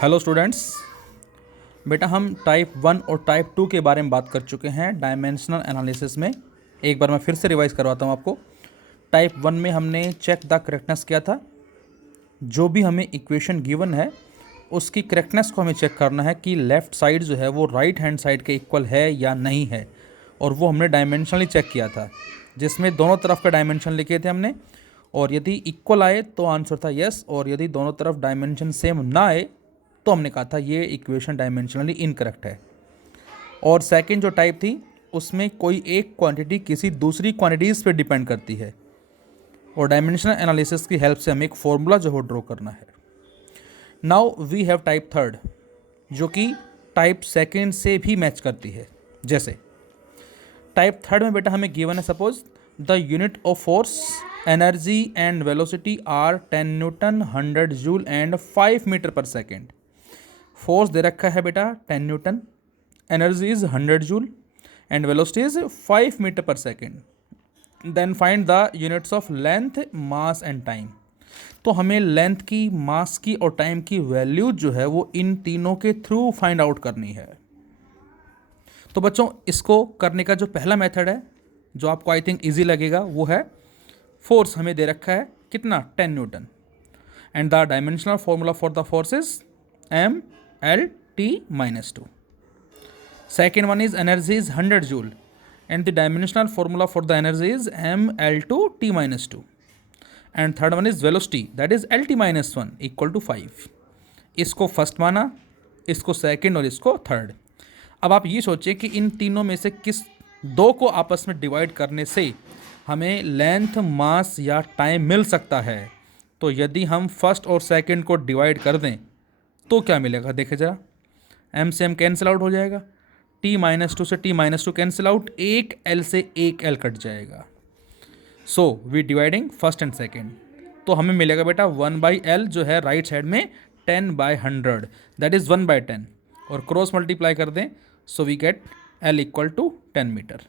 Hello students, बेटा हम type 1 और टाइप 2 के बारे में बात कर चुके हैं डायमेंशनल एनालिसिस में। एक बार मैं फिर से रिवाइज करवाता हूँ आपको। टाइप 1 में हमने चेक द करेक्टनेस किया था। जो भी हमें इक्वेशन गिवन है उसकी करेक्टनेस को हमें चेक करना है कि लेफ़्ट साइड जो है वो राइट हैंड साइड के इक्वल है या नहीं है, और वो हमने डायमेंशनली चेक किया था, जिसमें दोनों तरफ का डायमेंशन लिखे थे हमने। और यदि इक्वल आए तो आंसर था यस, और यदि दोनों तरफ डायमेंशन सेम ना आए तो हमने कहा था ये इक्वेशन डायमेंशनली इनकरेक्ट है। और सेकंड जो टाइप थी उसमें कोई एक क्वांटिटी किसी दूसरी क्वांटिटीज़ पे डिपेंड करती है, और डायमेंशनल एनालिसिस की हेल्प से हमें एक फॉर्मूला जो है ड्रॉ करना है। Now we have type third, जो कि टाइप सेकंड से भी मैच करती है। जैसे टाइप थर्ड में बेटा हमें गिवन है, suppose the unit of force, energy and velocity are 10 newton, 100 joule and 5 metre per second. Force दे रखा है बेटा 10 newton, energy is 100 joule and velocity is 5 metre per second. Then find the units of length, mass and time. तो हमें length की, मास की और time की वैल्यू जो है वो इन तीनों के थ्रू फाइंड आउट करनी है। तो बच्चों, इसको करने का जो पहला मेथड है जो आपको आई थिंक ईजी लगेगा वो है, फोर्स हमें दे रखा है कितना, 10 Newton, and the dimensional formula for the force is MLT-2. Second one is energy is 100 joule, and the dimensional formula for the energy is ML2T-2. And third one is velocity, that is LT-1 equal to 5. इसको first माना, इसको second और इसको third. अब आप ये सोचें कि इन तीनों में से किस दो को आपस में डिवाइड करने से हमें लेंथ, मास या टाइम मिल सकता है। तो यदि हम फर्स्ट और सेकंड को डिवाइड कर दें तो क्या मिलेगा, देखे जरा। m से m कैंसिल आउट हो जाएगा, T-2 से T-2 कैंसिल आउट, एक L से एक L कट जाएगा। So we dividing first and second, तो हमें मिलेगा बेटा 1/L जो है राइट साइड में 10/100, दैट इज़ 1/10, और क्रॉस मल्टीप्लाई कर दें so we get L equal to 10 metre.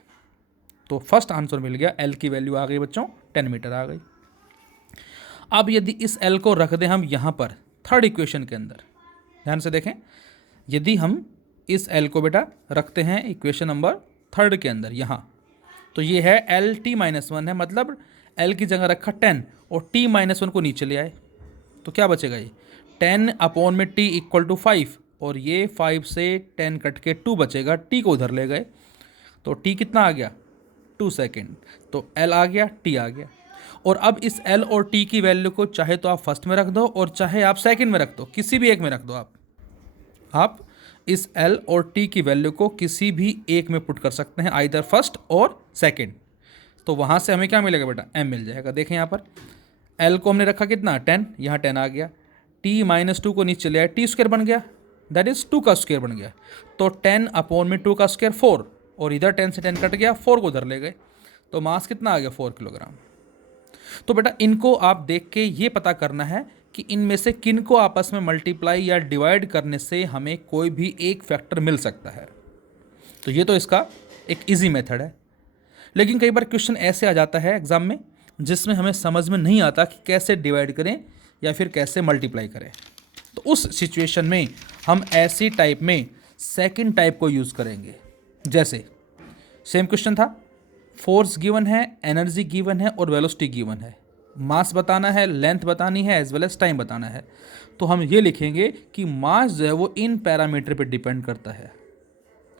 तो फर्स्ट आंसर मिल गया, L की वैल्यू आ गई बच्चों, 10 मीटर आ गई। अब यदि इस L को रख दें हम यहाँ पर थर्ड इक्वेशन के अंदर, ध्यान से देखें, यदि हम इस L को बेटा रखते हैं इक्वेशन नंबर थर्ड के अंदर यहाँ, तो ये है LT-1 है, मतलब L की जगह रखा 10 और T-1 को नीचे ले आए, तो क्या बचेगा, ये 10 अपॉन में T इक्वल टू 5, और ये 5 से 10 कट के 2 बचेगा, T को उधर ले गए तो T कितना आ गया, 2 सेकेंड, तो L आ गया, T आ गया। और अब इस L और T की वैल्यू को चाहे तो आप फर्स्ट में रख दो और चाहे आप सेकंड में रख दो, किसी भी एक में रख दो। आप इस L और T की वैल्यू को किसी भी एक में पुट कर सकते हैं, आइदर फर्स्ट और सेकंड। तो वहाँ से हमें क्या मिलेगा बेटा, M मिल जाएगा। देखें यहाँ पर L को हमने रखा कितना, 10, यहाँ 10 आ गया, T-2 को नीचे ले आया, T स्क्वायर बन गया, दैट इज़ 2 का स्क्वायर बन गया, तो 10 अपॉन में 2 का स्क्वायर 4, और इधर 10 से 10 कट गया, 4 को उधर ले गए, तो मास कितना आ गया, 4 किलोग्राम। तो बेटा इनको आप देख के ये पता करना है कि इनमें से किन को आपस में मल्टीप्लाई या डिवाइड करने से हमें कोई भी एक फैक्टर मिल सकता है। तो ये तो इसका एक इजी मेथड है। लेकिन कई बार क्वेश्चन ऐसे आ जाता है एग्जाम में जिसमें हमें समझ में नहीं आता कि कैसे डिवाइड करें या फिर कैसे मल्टीप्लाई करें। तो उस सिचुएशन में हम ऐसी टाइप में सेकंड टाइप को यूज़ करेंगे। जैसे सेम क्वेश्चन था, फोर्स गिवन है, एनर्जी गिवन है और वेलोसिटी गिवन है, मास बताना है, लेंथ बतानी है, एज वेल एज टाइम बताना है। तो हम ये लिखेंगे कि मास जो है वो इन पैरामीटर पे डिपेंड करता है,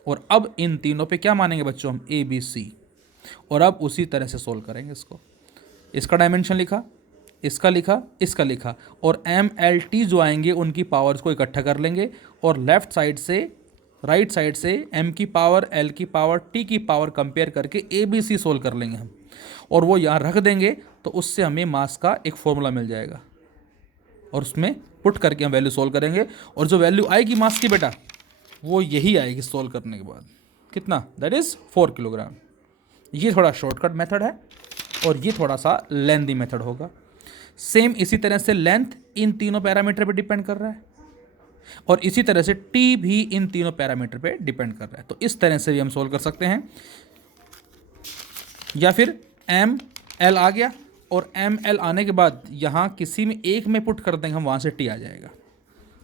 और अब इन तीनों पे क्या मानेंगे बच्चों, हम ABC, और अब उसी तरह से सोल्व करेंगे इसको। इसका डायमेंशन लिखा, इसका लिखा, इसका लिखा, और MLT जो आएंगे उनकी पावर्स को इकट्ठा कर लेंगे, और लेफ्ट साइड से राइट साइड से M की पावर, L की पावर, T की पावर कंपेयर करके ABC सोल्व कर लेंगे हम, और वो यहाँ रख देंगे, तो उससे हमें मास का एक फॉर्मूला मिल जाएगा, और उसमें पुट करके हम वैल्यू सोल्व करेंगे, और जो वैल्यू आएगी मास की बेटा वो यही आएगी सोल्व करने के बाद, कितना, दैट इज़ 4 किलोग्राम। ये थोड़ा शॉर्टकट मेथड है और ये थोड़ा सा लेंथी मेथड होगा। सेम इसी तरह से लेंथ इन तीनों पैरामीटर पे डिपेंड कर रहा है, और इसी तरह से T भी इन तीनों पैरामीटर पे डिपेंड कर रहा है। तो इस तरह से भी हम सोल्व कर सकते हैं, या फिर ML आ गया और ML आने के बाद यहाँ किसी में एक में पुट कर देंगे हम, वहाँ से T आ जाएगा।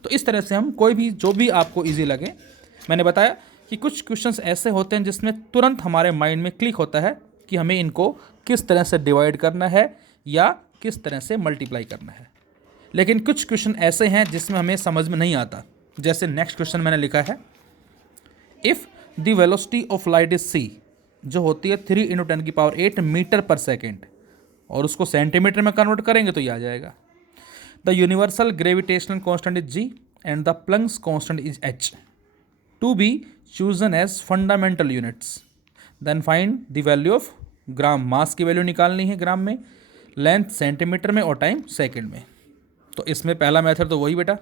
तो इस तरह से हम कोई भी जो भी आपको ईजी लगे, मैंने बताया कि कुछ क्वेश्चंस ऐसे होते हैं जिसमें तुरंत हमारे माइंड में क्लिक होता है कि हमें इनको किस तरह से डिवाइड करना है या किस तरह से मल्टीप्लाई करना है। लेकिन कुछ क्वेश्चन ऐसे हैं जिसमें हमें समझ में नहीं आता। जैसे नेक्स्ट क्वेश्चन मैंने लिखा है, if the velocity of light is C, जो होती है 3 × 10⁸ मीटर पर सेकेंड, और उसको सेंटीमीटर में कन्वर्ट करेंगे तो ये आ जाएगा। The universal gravitational constant is G and the Planck's constant is h, to be chosen as fundamental units, then find the value of gram. Mass की वैल्यू निकालनी है ग्राम में, लेंथ सेंटीमीटर में और टाइम सेकेंड में। तो इसमें पहला मेथड तो वही बेटा,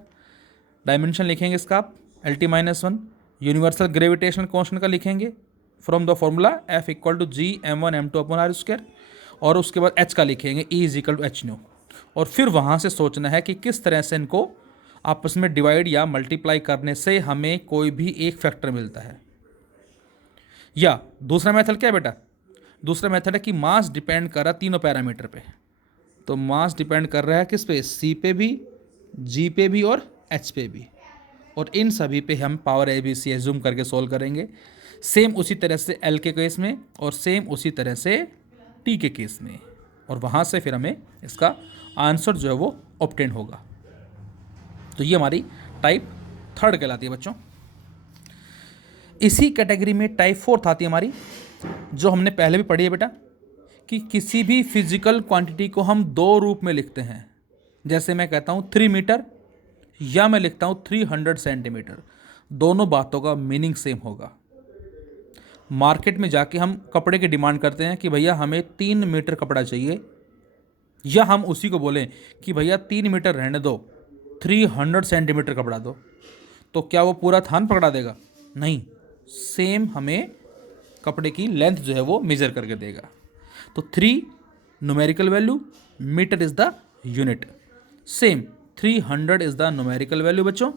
डायमेंशन लिखेंगे इसका आप LT-1, यूनिवर्सल ग्रेविटेशनल कांस्टेंट का लिखेंगे from the formula F = G m1m2/r², और उसके बाद H का लिखेंगे E = h², और फिर वहाँ से सोचना है कि किस तरह से इनको आपस में डिवाइड या मल्टीप्लाई करने से हमें कोई भी एक फैक्टर मिलता है। या दूसरा मेथड क्या है बेटा, दूसरा मेथड है कि मास डिपेंड कर रहा है तीनों पैरामीटर पे। तो मास डिपेंड कर रहा है किस पे, C पे भी, G पे भी और H पे भी, और इन सभी पे हम पावर ABC एज्यूम करके सोल्व करेंगे। सेम उसी तरह से L के केस में और सेम उसी तरह से T के केस में, और वहाँ से फिर हमें इसका आंसर जो है वो ऑब्टेन होगा। तो ये हमारी टाइप 3 कहलाती है बच्चों। इसी कैटेगरी में टाइप 4 आती है हमारी, जो हमने पहले भी पढ़ी है बेटा, कि किसी भी फिजिकल क्वांटिटी को हम 2 रूप में लिखते हैं। जैसे मैं कहता हूँ 3 मीटर या मैं लिखता हूँ 300 सेंटीमीटर, दोनों बातों का मीनिंग सेम होगा। मार्केट में जाके हम कपड़े की डिमांड करते हैं कि भैया हमें 3 मीटर कपड़ा चाहिए, या हम उसी को बोलें कि भैया 3 मीटर रहने दो, 300 सेंटीमीटर कपड़ा दो, तो क्या वो पूरा थान पकड़ा देगा? नहीं, सेम हमें कपड़े की लेंथ जो है वो मेजर करके देगा। तो 3 numerical value, metre is the unit, same 300 is the numerical value बच्चों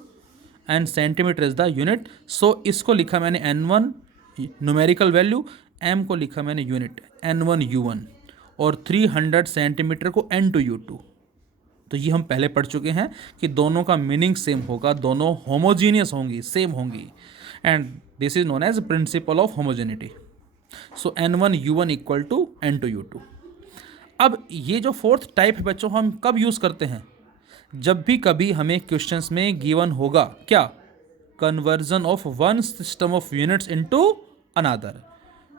and centimetre is the unit. So इसको लिखा मैंने N1 न्यूमेरिकल वैल्यू, M को लिखा मैंने यूनिट N1 U1, और 300 सेंटीमीटर को N2 U2। तो ये हम पहले पढ़ चुके हैं कि दोनों का मीनिंग सेम होगा, दोनों होमोजीनियस होंगी, सेम होंगी, and this is known as principle of homogeneity. So N1 U1 = N2 U2। अब ये जो 4th टाइप है बच्चों, हम कब यूज़ करते हैं? जब भी कभी हमें क्वेश्चंस में गिवन होगा क्या, conversion of one system of units into another.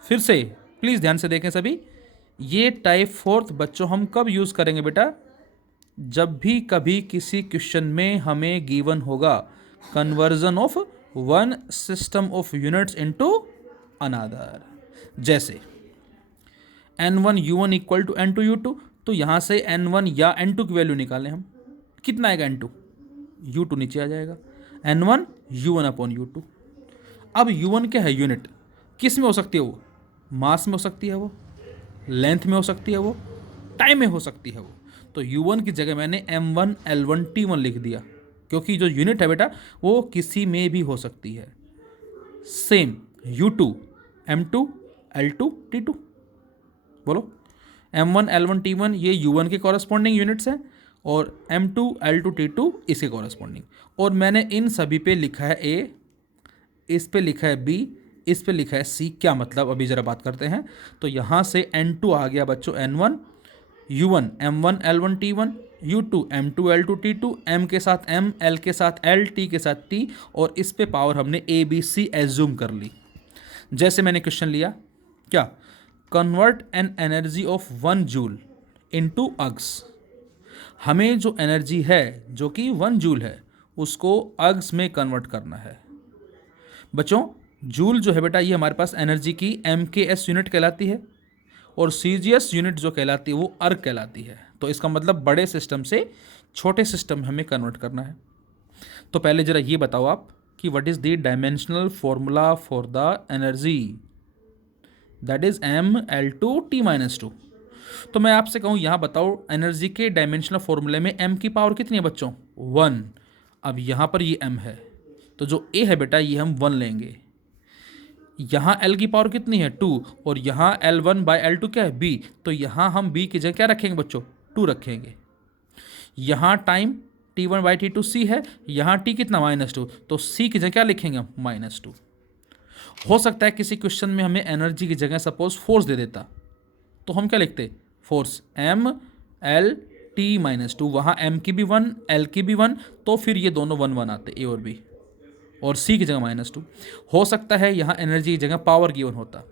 फिर से प्लीज़ ध्यान से देखें सभी, ये टाइप 4th बच्चों हम कब यूज़ करेंगे बेटा? जब भी कभी किसी क्वेश्चन में हमें गिवन होगा conversion of one system of units into another. जैसे N1 U1 = N2 U2, तो यहाँ से N1 या N2 की वैल्यू निकालें हम, कितना आएगा N2, U2 नीचे आ जाएगा, N1 U1/U2। अब U1 क्या है? यूनिट। किस में हो सकती है वो? मास में हो सकती है वो, लेंथ में हो सकती है वो, टाइम में हो सकती है वो। तो U1 की जगह मैंने M1 L1 T1 लिख दिया, क्योंकि जो यूनिट है बेटा वो किसी में भी हो सकती है। Same U2 M2 L2 T2, बोलो M1 L1 T1 ये U1 के कॉरस्पॉन्डिंग यूनिट्स हैं, और M2 L2 T2 इसके कॉरस्पॉन्डिंग, और मैंने इन सभी पे लिखा है A, इस पे लिखा है B, इस पे लिखा है C। क्या मतलब, अभी ज़रा बात करते हैं। तो यहाँ से N2 आ गया बच्चों N1 U1 M1 L1 T1, U2 M2 L2 T2, M के साथ M, L के साथ L, T के साथ T, और इस पे पावर हमने ABC एज्यूम कर ली। जैसे मैंने क्वेश्चन लिया क्या, convert an energy of 1 joule into ergs. हमें जो एनर्जी है जो कि 1 जूल है उसको अग्स में कन्वर्ट करना है। बच्चों जूल जो है बेटा ये हमारे पास एनर्जी की MKS यूनिट कहलाती है, और CGS यूनिट जो कहलाती है वो अर्ग कहलाती है। तो इसका मतलब बड़े सिस्टम से छोटे सिस्टम में हमें कन्वर्ट करना है। तो पहले ज़रा ये बताओ आप कि what is the dimensional formula for the energy, that is ML2T-2। तो मैं आपसे कहूँ यहाँ बताओ एनर्जी के डायमेंशनल फॉर्मूले में M की पावर कितनी है बच्चों? 1। अब यहाँ पर ये M है, तो जो A है बेटा ये हम 1 लेंगे। यहाँ L की पावर कितनी है? 2, और यहाँ L1/L2 क्या है? B, तो यहाँ हम B की जगह क्या रखेंगे बच्चों? 2 रखेंगे। यहाँ टाइम T1/T2 C है, यहाँ T कितना -2, तो C की जगह क्या लिखेंगे हम -2। हो सकता है किसी क्वेश्चन में हमें एनर्जी की जगह सपोज फोर्स दे देता, तो हम क्या लिखते, फोर्स ML/T-2, वहाँ M की भी 1 L की भी 1, तो फिर ये दोनों 1 1 आते, A और B, और C की जगह -2। हो सकता है यहाँ एनर्जी की जगह पावर गिवन होता,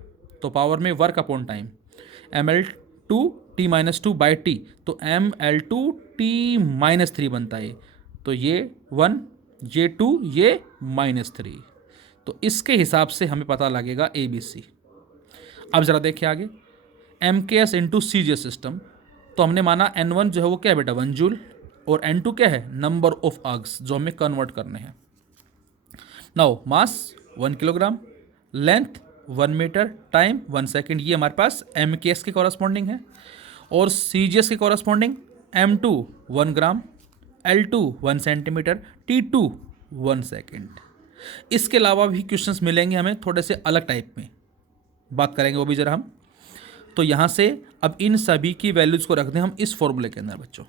तो पावर में वर्क अपॉन टाइम, ML/T-2/T, तो ML/T-3 बनता है, तो ये 1, ये 2, ये -3। तो इसके हिसाब से हमें पता लगेगा ABC। अब ज़रा देखिए आगे, MKS इंटू CGS सिस्टम, तो हमने माना N1 जो है वो क्या है बेटा 1 जूल, और N2 क्या है नंबर ऑफ अर्ग्स जो हमें कन्वर्ट करने हैं। Now mass 1 kilogram, length 1 metre, time 1 second, ये हमारे पास MKS के कॉरस्पॉन्डिंग है, और CGS के corresponding M2 1 gram, L2 1 centimetre, T2 1 second. इसके अलावा भी क्वेश्चंस मिलेंगे हमें थोड़े से अलग टाइप में, बात करेंगे वो भी ज़रा हम। तो यहाँ से अब इन सभी की वैल्यूज़ को रख दें हम इस फॉर्मूले के अंदर बच्चों।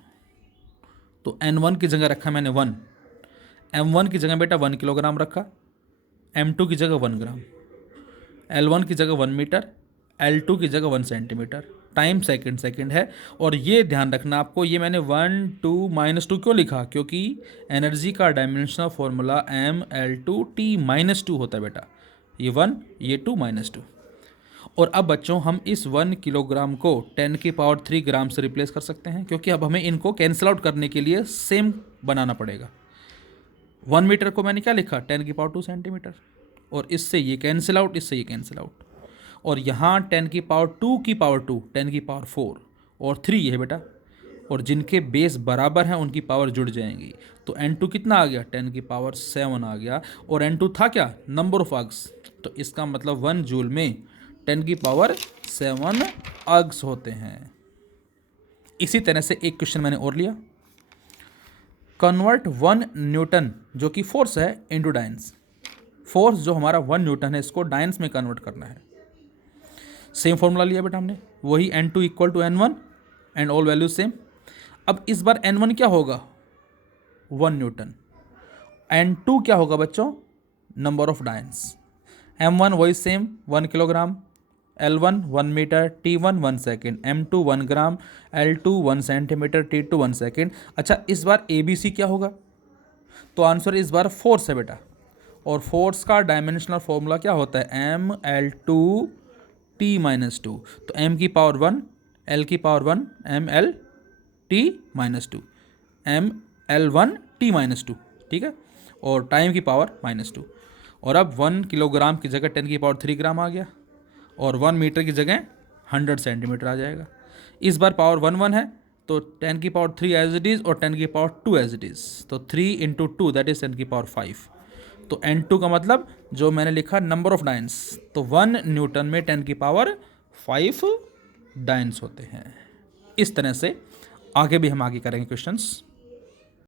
तो N1 की जगह रखा मैंने 1, M1 की जगह बेटा 1 किलोग्राम रखा, M2 की जगह 1 ग्राम, L1 की जगह 1 मीटर, L2 की जगह 1 सेंटीमीटर, टाइम सेकंड है। और ये ध्यान रखना आपको, ये मैंने 1 2 -2 क्यों लिखा, क्योंकि एनर्जी का डायमेंशनल फॉर्मूला ML/T-2 होता है बेटा, ये 1 ये 2 -2। और अब बच्चों हम इस 1 किलोग्राम को 10⁻³ ग्राम से रिप्लेस कर सकते हैं, क्योंकि अब हमें इनको कैंसिल आउट करने के लिए सेम बनाना पड़ेगा। 1 मीटर को मैंने क्या लिखा 10⁻² सेंटीमीटर, और इससे ये कैंसिल आउट, इससे ये कैंसिल आउट, और यहाँ 10⁻², 10⁻4 और 3 ये है बेटा, और जिनके बेस बराबर हैं उनकी पावर जुड़ जाएंगी। तो N2 कितना आ गया 10⁻7 आ गया, और N2 था क्या नंबर ऑफ अर्ग्स, तो इसका मतलब 1 जूल में 10⁻7 अर्ग्स होते हैं। इसी तरह से एक क्वेश्चन मैंने और लिया, कन्वर्ट 1 न्यूटन जो कि फोर्स है इनटू डायंस। फोर्स जो हमारा 1 न्यूटन है इसको डायंस में कन्वर्ट करना है। सेम फॉर्मूला लिया बेटा हमने, वही N2 = N1 and all values same. अब इस बार N1 क्या होगा 1 न्यूटन, N2 क्या होगा बच्चों नंबर ऑफ डायंस, M1 वही same 1 kilogram, L1 1 metre, T1 1 second, M2 1 gram, L2 1 centimetre, T2 1 second. अच्छा इस बार ABC क्या होगा, तो आंसर इस बार फोर्स है बेटा, और फोर्स का डायमेंशनल फॉर्मूला क्या होता है ML/T-2, तो M की पावर 1 L की पावर 1 ML/T-2, ML1T-2, ठीक है, और टाइम की पावर -2। और अब 1 किलोग्राम की जगह 10⁻³ ग्राम आ गया, और 1 मीटर की जगह 100 सेंटीमीटर आ जाएगा। इस बार पावर 1 1 है, तो 10⁻³ एज इट इज़ और 10⁻2 एज इट इज़, तो 3 × 2 दैट इज़ 10⁻5। तो N2 का मतलब जो मैंने लिखा नंबर ऑफ डायंस, तो 1 न्यूटन में 10⁻5 डायंस होते हैं। इस तरह से आगे भी हम आगे करेंगे क्वेश्चंस।